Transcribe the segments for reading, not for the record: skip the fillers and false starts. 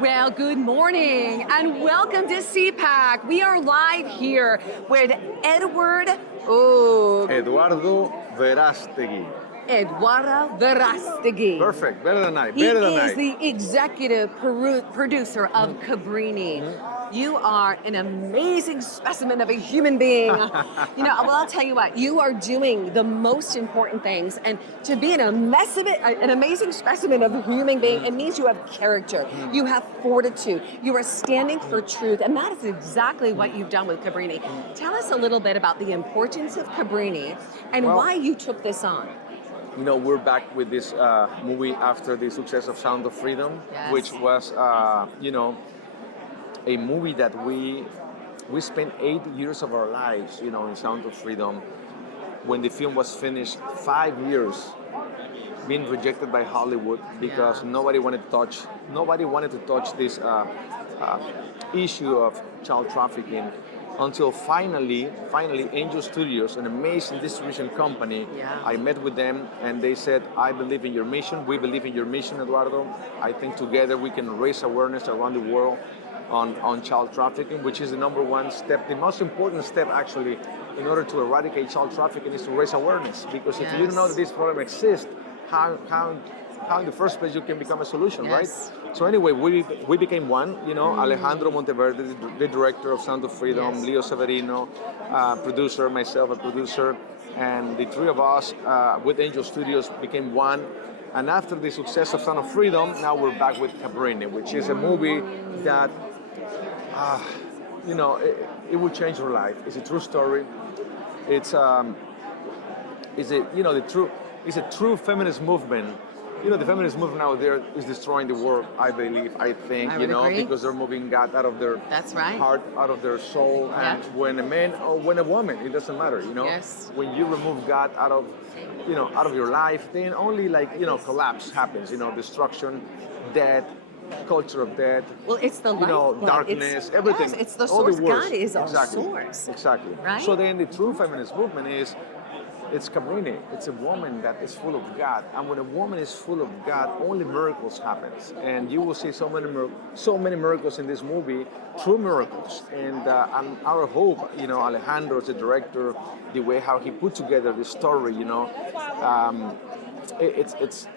Well, good morning and welcome to CPAC. We are live here with Eduardo Verastegui. Eduardo Verastegui. Perfect, better than I. He is the executive producer of Cabrini. You are an amazing specimen of a human being. I'll tell you what, you are doing the most important things, and to be an amazing specimen of a human being, it means you have character, you have fortitude, you are standing for truth, and that is exactly what you've done with Cabrini. Tell us a little bit about the importance of Cabrini and why you took this on. We're back with this movie after the success of Sound of Freedom, which was, a movie that we spent 8 years of our lives, in Sound of Freedom. When the film was finished, 5 years being rejected by Hollywood because nobody wanted to touch this issue of child trafficking. Until finally, Angel Studios, an amazing distribution company, I met with them and they said, I believe in your mission, we believe in your mission, Eduardo. I think together we can raise awareness around the world on child trafficking, which is the number one step, the most important step actually, in order to eradicate child trafficking is to raise awareness. Because if you don't know that this problem exists, how in the first place you can become a solution, right? So anyway, we became one, Alejandro Monteverde, the director of Sound of Freedom, Leo Severino, producer, myself, a producer, and the three of us with Angel Studios became one. And after the success of Sound of Freedom, now we're back with Cabrini, which is a movie that, it will change your life. It's a true story. It's a true feminist movement. The feminist movement out there is destroying the world, I believe, I think, because they're moving God out of their heart, out of their soul. And when a man or when a woman, it doesn't matter, when you remove God out of your life, then only collapse happens, destruction, death, culture of death. Well, it's the lifeblood. Darkness, everything. Yes, it's the source. God is our source. Exactly. Right? So then the true feminist movement it's Cabrini. It's a woman that is full of God, and when a woman is full of God, only miracles happen. And you will see so many miracles in this movie, true miracles. And our hope, Alejandro, the director, the way how he put together the story, it's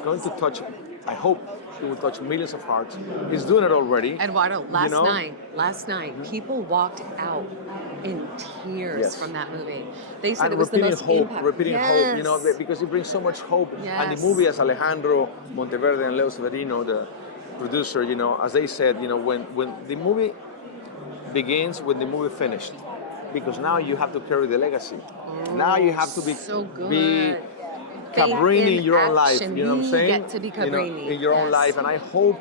going to touch. I hope it will touch millions of hearts. He's doing it already. Eduardo, last night, people walked out in tears from that movie. They said it was the most repeating hope, because it brings so much hope. And the movie, as Alejandro Monteverde and Leo Severino, the producer, as they said, when the movie begins, when the movie finished, because now you have to carry the legacy. Now you have to be Cabrini in your own life, you know what I'm saying? Get to be Cabrini. In your own life, and I hope,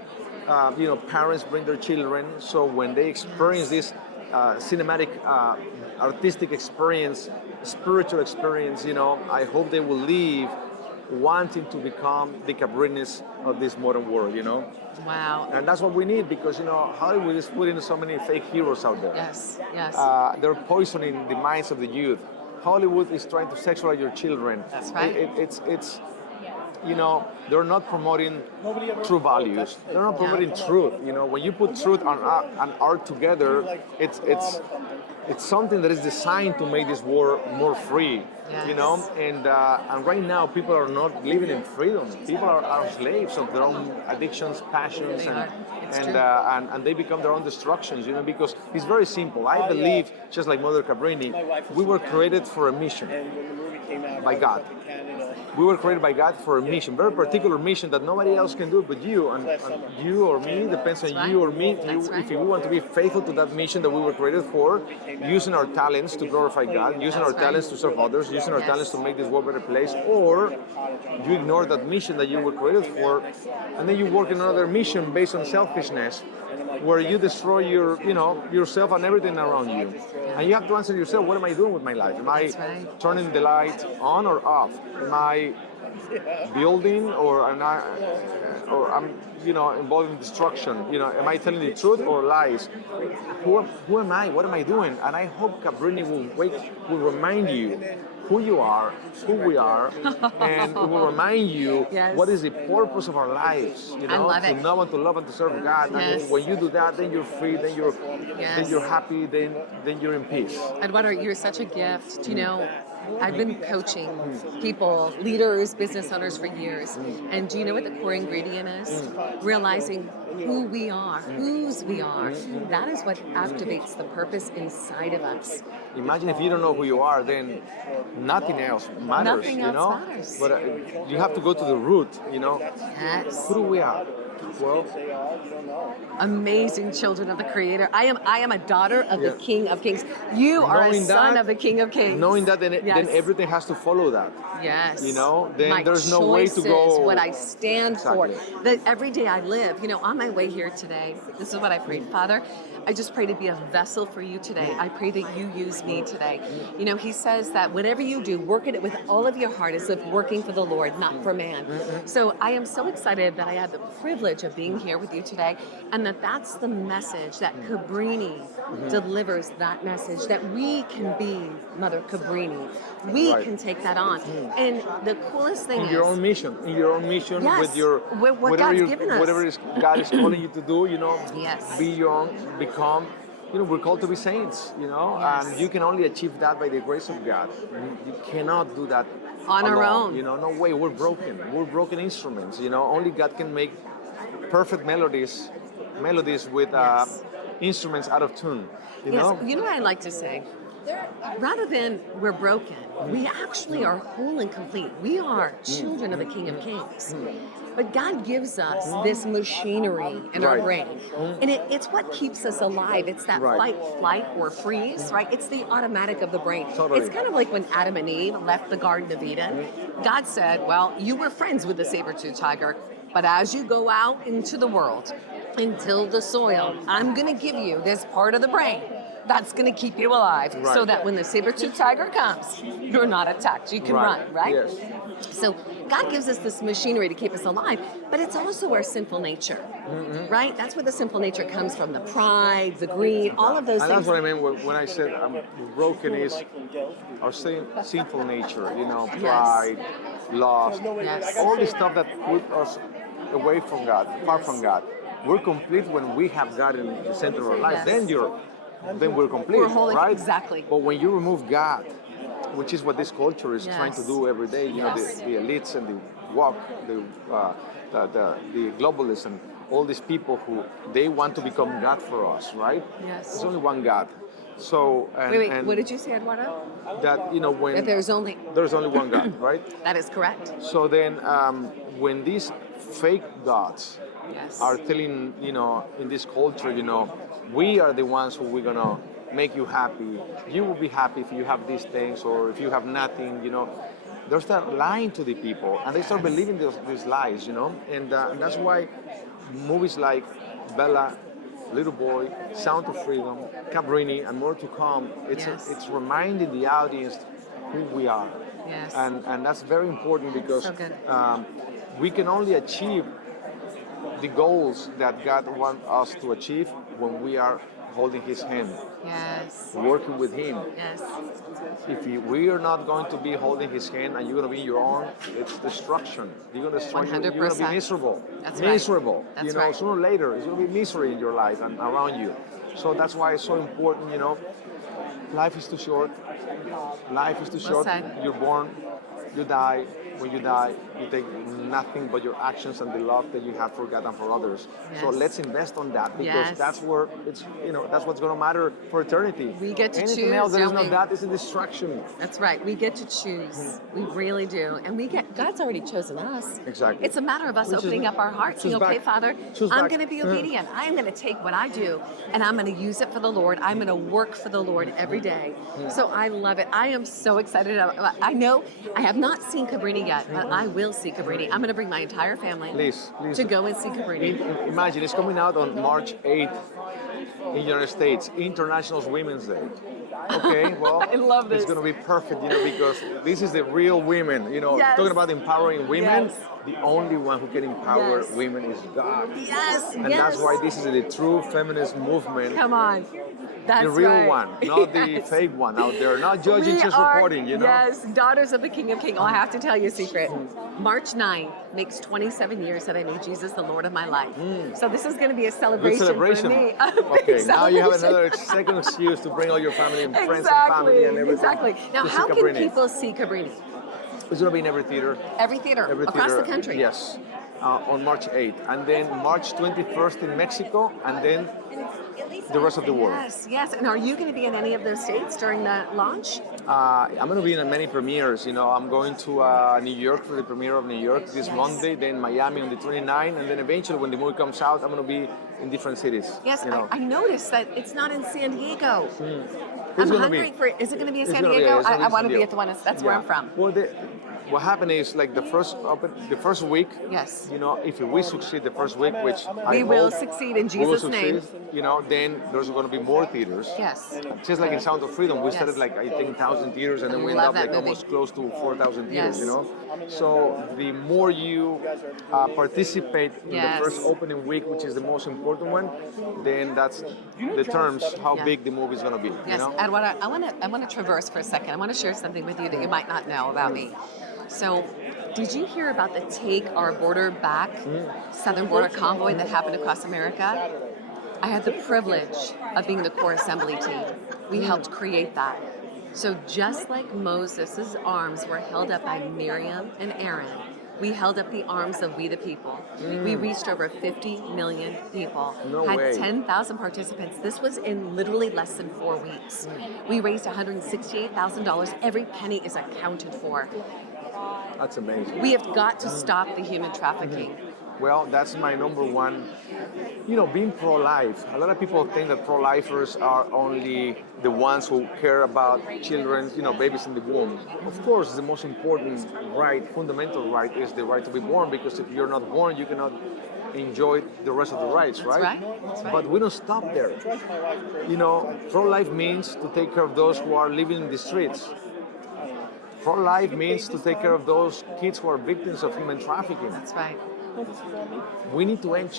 parents bring their children, so when they experience this cinematic, artistic experience, spiritual experience, I hope they will leave wanting to become the Cabrinis of this modern world, Wow. And that's what we need, because, Hollywood is putting so many fake heroes out there. Yes. They're poisoning the minds of the youth. Hollywood is trying to sexualize your children. That's right. It's they're not promoting true values. They're not promoting truth. When you put truth and art together, it's something that is designed to make this world more free. And right now people are not living in freedom. People are slaves of their own addictions, passions, and they become their own destructions. Because it's very simple. I believe, just like Mother Cabrini, we were created for a mission by God. We were created by God for a mission, very particular mission that nobody else can do but you, and you or me, depends on you or me. If we want to be faithful to that mission that we were created for, using our talents to glorify God, using our talents to serve others, using our talents to make this world a better place, or you ignore that mission that you were created for, and then you work in another mission based on selfishness, where you destroy yourself and everything around you. And you have to answer yourself, what am I doing with my life? Am I turning the light on or off? Am I building, or I'm involved in destruction? Am I telling the truth or lies? Who am I? What am I doing? And I hope Cabrini will remind you who you are, who we are, and it will remind you Yes. what is the purpose of our lives. You I know, love to it. know and to love and to serve God. Yes. And when you do that, then you're free. Then you're Yes. happy. Then you're in peace. Eduardo, you're such a gift. You know, I've been coaching people, leaders, business owners for years. And do you know what the core ingredient is? Realizing who we are, whose we are. That is what activates the purpose inside of us. Imagine if you don't know who you are, then nothing else matters. Nothing you else know, matters. but you have to go to the root. You know, Yes. who do we are? Well, Amazing children of the Creator. I am a daughter of the Yeah. King of Kings. You are a Knowing son that- of the King of Kings. knowing that, then Yes. everything has to follow that. Yes. You know, then My there's no way to choices, go. what I stand Exactly. for. That every day I live. You know, on my way here today, this is what I prayed. Father, I just pray to be a vessel for you today. I pray that you use me today. You know, he says that whatever you do, work at it with all of your heart as if working for the Lord, not for man. So I am so excited that I had the privilege of being here with you today, and that's the message that Cabrini delivers, that message that we can be Mother Cabrini. We Right. can take that on. And the coolest thing in is your own mission, Yes, with your with what whatever God's you- given us. whatever God is calling you to do. You know, Yes. be young, become. You know, we're called to be saints. You know, Yes. and you can only achieve that by the grace of God. You cannot do that On our alone, own. You know, no way. We're broken. We're broken instruments. You know, only God can make perfect melodies with Yes. instruments out of tune. You yes, know. you know what I like to say? Rather than we're broken, we actually are whole and complete. We are children of the King of Kings. But God gives us this machinery in our Right. brain. And it's what keeps us alive. It's that Right. fight, flight, or freeze, right? It's the automatic of the brain. Totally. It's kind of like when Adam and Eve left the Garden of Eden. God said, well, you were friends with the saber-toothed tiger, but as you go out into the world and till the soil, I'm going to give you this part of the brain that's going to keep you alive so Right. that when the saber-toothed tiger comes, you're not attacked. You can run, right? Yes. So God gives us this machinery to keep us alive, but it's also our sinful nature, right? That's where the sinful nature comes from, the pride, the greed, all of those And things. that's what I mean when I said broken is our sinful nature, you know, pride, lust, Yes. all the stuff that put us away from God, far from God. We're complete when we have God in the center of our life. Yes. Then we're complete, We're whole, right? exactly. But when you remove God, which is what this culture is trying to Yes. do every day, you know, Yes. the elites and the woke, the globalists and all these people who they want to become God for us, right? Yes. There's only one God. So Wait, and what did you say, Eduardo? that, you know, when That there's only, there's only one God, right? that is correct. So then when these fake gods Yes. are telling, you know, in this culture, you know, we are the ones who we're gonna make you happy. You will be happy if you have these things, or if you have nothing, you know. They start lying to the people, and they start believing these lies, you know. And that's why movies like Bella, Little Boy, Sound of Freedom, Cabrini, and more to come, Yes. it's reminding the audience who we are. Yes. And that's very important because So good. we can only achieve the goals that God wants us to achieve when we are holding His hand, Yes. working with Him. Yes. If we are not going to be holding His hand and you're going to be your own, it's destruction. You're going to destroy. You're going to 100%. be miserable. That's right. Miserable. That's you know, right. sooner or later, it's going to be misery in your life and around you. So that's why it's so important. You know, life is too short. Life is too Well short. said. You're born, you die. When you die, you take nothing but your actions and the love that you have for God and for others. So Yes. let's invest on that because Yes. that's where it's, you know, that's what's going to matter for eternity. We get to Anything choose, else that is don't not we? that is a distraction. That's right. We get to choose. We really do. And God's already chosen us. Exactly. It's a matter of us Which is- opening up our hearts, saying, choose okay, back. Father, Choose I'm back. going to be Yeah. obedient. I'm going to take what I do and I'm going to use it for the Lord. I'm going to work for the Lord every day. So I love it. I am so excited. I know I have not seen Cabrini yet, but I will see Cabrini. I'm going to bring my entire family Please. to go and see Cabrini. Imagine, it's coming out on March 8th in the United States, International Women's Day. Okay, well, I love this. it's going to be perfect, because this is the real women. Yes. Talking about empowering women, Yes. the only one who can empower Yes. women is God. Yes, And yes. that's why this is the true feminist movement. Come on. That's The real right. one, not the Yes. fake one out there. Not judging, We just are, reporting, Yes, daughters of the King of Kings. Oh, I have to tell you a secret. March 9 makes 27 years that I made Jesus the Lord of my life. So this is going to be a Good celebration, celebration. for me. Okay, now you have Celebration. another second excuse to bring all your family and friends and family and everything. Exactly. Now, to see how can Cabrini. people see Cabrini? It's going to be in every theater. Every theater across the country. Yes, on March 8th. And then March 21st in Mexico, and then the rest of the world. Yes, yes. And are you going to be in any of those states during the launch? I'm going to be in many premieres. I'm going to New York for the premiere of New York this Monday, then Miami on the 29th, and then eventually when the movie comes out, I'm going to be in different cities. Yes, I noticed that it's not in San Diego. It's I'm gonna hungry be. for. Is it going to be in It's San gonna be, Diego? it's gonna be I in want to San be at the one. That's where I'm from. Well, what happened is like the first week. Yes. If we succeed the first week, which We I will hope succeed in we will Jesus' name. succeed, then there's going to be more theaters. Yes. Just like in Sound of Freedom, we Yes. started like I think 1,000 theaters, and then we ended Love up that like movie. almost close to 4,000 theaters. Yes. So the more you participate in Yes. the first opening week, which is the most important one, then that's determines how Yeah. big the movie is going to be. Yes, Eduardo, I want to traverse for a second. I want to share something with you that you might not know about me. So, did you hear about the Take Our Border Back Southern Border Convoy that happened across America? I had the privilege of being the core assembly team. We helped create that. So just like Moses' arms were held up by Miriam and Aaron, we held up the arms of We the People. We reached over 50 million people, No had way. 10,000 participants. This was in literally less than 4 weeks. We raised $168,000. Every penny is accounted for. That's amazing. We have got to stop the human trafficking. Well, that's my number one. Being pro-life. A lot of people think that pro-lifers are only the ones who care about children, babies in the womb. Of course, the most important right, fundamental right, is the right to be born, because if you're not born, you cannot enjoy the rest of the rights, right? That's right. But we don't stop there. Pro-life means to take care of those who are living in the streets. Pro-life means to take care of those kids who are victims of human trafficking. That's right. We need to end,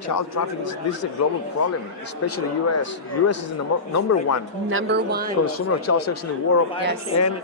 child trafficking. This is a global problem, especially the U.S. U.S. is the number one consumer of child sex in the world, Yes. and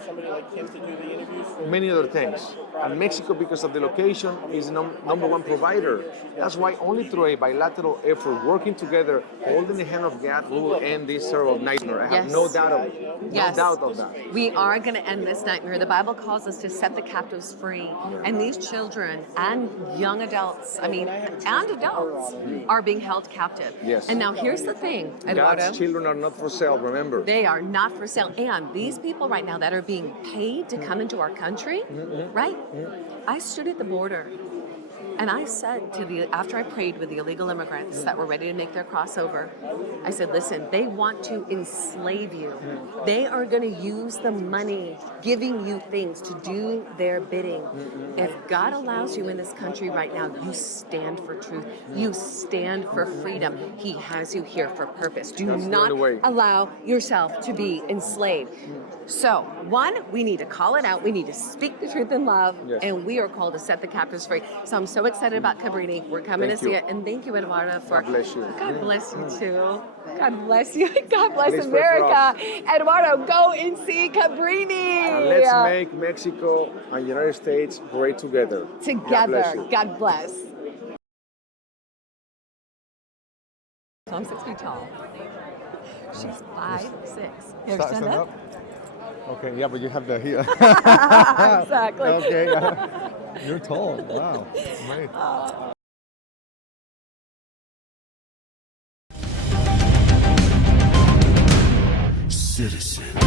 many other things. And Mexico, because of the location, is the number one provider. That's why only through a bilateral effort, working together, holding the hand of God, we will end this terrible nightmare. I have Yes. no doubt of it. Yes. No doubt of that. We are going to end this nightmare. The Bible calls us to set the captives free. And these children and young adults, and adults, are being held captive. Yes. And now here's the thing, Eduardo. God's children are not for sale, remember. They are not for sale. And these people right now that are being paid to come into our country, right? I stood at the border and I said after I prayed with the illegal immigrants that were ready to make their crossover, I said, listen, they want to enslave you. They are going to use the money, giving you things to do their bidding. If God allows you in this country right now, you stand for truth. You stand for freedom. He has you here for purpose. Do That's the not only way. allow yourself to be enslaved. So, one, we need to call it out. We need to speak the truth in love, Yes. and we are called to set the captives free. So I'm so excited about Cabrini. We're coming Thank to see you. it. And thank you, Eduardo, for... God bless you. God bless you, too. God bless you. God bless Please pray for America. Eduardo, go and see Cabrini. And let's make Mexico and United States great together. God Together. bless you. God bless. So I'm 6 feet tall. She's 5'6". You ever stand up? Okay, yeah, but you have the heel. Exactly. Okay, you're tall. Wow. Great. Citizen.